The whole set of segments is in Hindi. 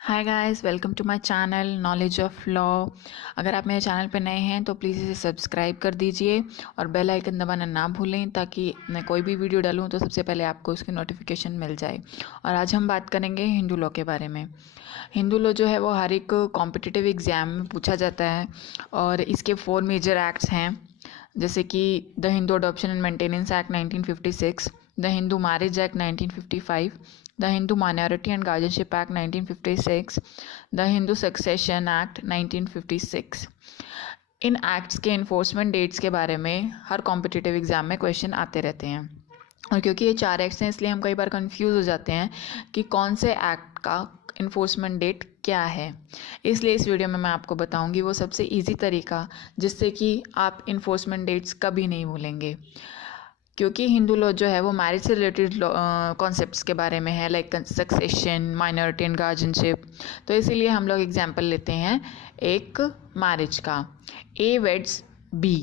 Hi guys, welcome to my channel knowledge of law. अगर आप मेरे चैनल पर नए हैं तो प्लीज़ इसे सब्सक्राइब कर दीजिए और बेल आइकन दबाना ना भूलें ताकि मैं कोई भी वीडियो डालूं तो सबसे पहले आपको उसकी नोटिफिकेशन मिल जाए। और आज हम बात करेंगे हिंदू लॉ के बारे में। हिंदू लॉ जो है वो हर एक कॉम्पिटिटिव एग्ज़ाम में पूछा जाता है और इसके 4 मेजर एक्ट्स हैं, जैसे कि the Hindu Adoption and Maintenance act 1956, the Hindu marriage act 1955, the Hindu minority and guardianship act 1956, the Hindu succession act 1956। In acts के इन्फोर्समेंट डेट्स के बारे में हर कॉम्पिटिटिव एग्जाम में क्वेश्चन आते रहते हैं। और क्योंकि ये 4 एक्ट्स हैं इसलिए हम कई बार कंफ्यूज हो जाते हैं कि कौन से एक्ट का इन्फोर्समेंट डेट क्या है। इसलिए इस वीडियो में मैं आपको बताऊंगी वो सबसे इजी तरीका जिससे कि आप इन्फोर्समेंट डेट्स कभी नहीं भूलेंगे। क्योंकि हिंदू लॉ जो है वो मैरिज से रिलेटेड कॉन्सेप्ट्स के बारे में है, like succession, minority and guardianship. तो इसीलिए हम लोग एग्जांपल लेते हैं एक मैरिज का। A weds B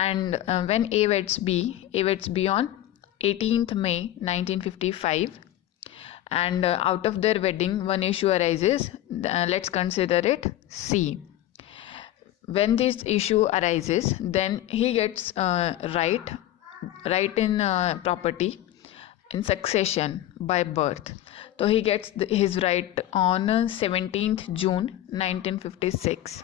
and when A weds B on 18th May 1955, and out of their wedding one issue arises. Let's consider it C. When this issue arises, then he gets right in property in succession by birth. So he gets his right on 17th June 1956.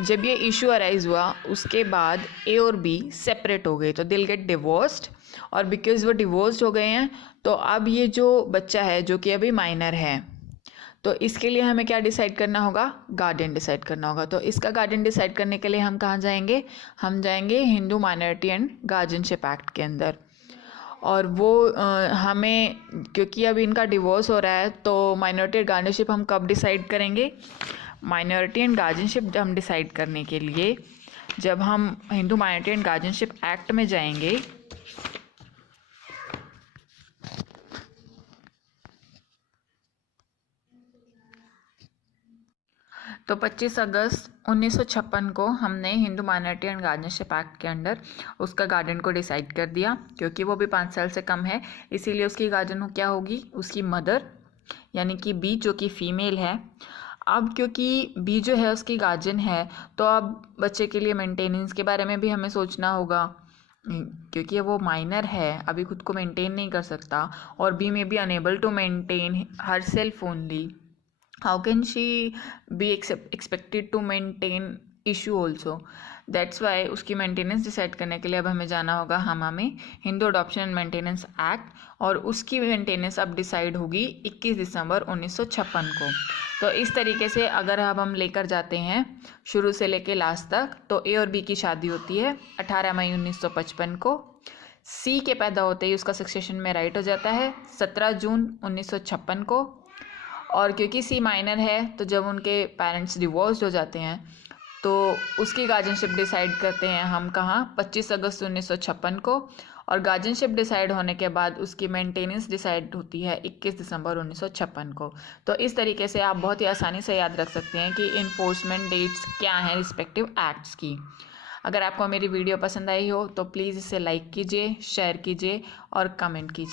जब ये इशू अराइज हुआ उसके बाद ए और बी सेपरेट हो गए, तो दिल गेट डिवोर्स्ड। और बिकॉज वो डिवोर्स्ड हो गए हैं तो अब ये जो बच्चा है जो कि अभी माइनर है, तो इसके लिए हमें क्या डिसाइड करना होगा? गार्डियन डिसाइड करना होगा। तो इसका गार्डियन डिसाइड करने के लिए हम कहाँ जाएंगे? हम जाएंगे Hindu minority and guardianship act के अंदर। और वो हमें, क्योंकि अब इनका डिवोर्स हो रहा है, तो माइनॉरिटी एंड गार्जियनशिप हम कब डिसाइड करेंगे? माइनॉरिटी एंड गार्जियनशिप हम डिसाइड करने के लिए जब हम Hindu minority and guardianship act में जाएंगे, तो 25 अगस्त 1956 को हमने Hindu minority and guardianship act के अंडर उसका गार्डियन को डिसाइड कर दिया। क्योंकि वो भी 5 साल से कम है इसीलिए उसकी गार्डियन क्या होगी? उसकी मदर, यानी कि बी जो कि फीमेल है। अब क्योंकि बी जो है उसकी गार्जियन है तो अब बच्चे के लिए मेंटेनेंस के बारे में भी हमें सोचना होगा, क्योंकि वो माइनर है, अभी खुद को मेंटेन नहीं कर सकता और B may be unable to maintain herself only. How can she be expected to maintain issue also? That's why उसकी मेंटेनेंस डिसाइड करने के लिए अब हमें जाना होगा हमें Hindu Adoption and Maintenance Act, और उसकी मेंटेनेंस अब डिसाइड होगी 21 दिसंबर 1956 को। तो इस तरीके से अगर अब हम लेकर जाते हैं शुरू से लेकर लास्ट तक, तो ए और बी की शादी होती है 18 मई 1955 को। सी के पैदा होते ही उसका सक्सेशन में राइट हो जाता है 17 जून 1956 को। और क्योंकि सी माइनर है तो जब उनके पेरेंट्स डिवोर्स हो जाते हैं तो उसकी गार्जियनशिप डिसाइड करते हैं हम कहाँ? 25 अगस्त 1956 को। और गार्जियनशिप डिसाइड होने के बाद उसकी मेंटेनेंस डिसाइड होती है 21 दिसंबर 1956 को। तो इस तरीके से आप बहुत ही आसानी से याद रख सकते हैं कि इन्फोर्समेंट डेट्स क्या हैं रिस्पेक्टिव एक्ट्स की। अगर आपको मेरी वीडियो पसंद आई हो तो प्लीज़ इसे लाइक कीजिए, शेयर कीजिए और कमेंट कीजिए।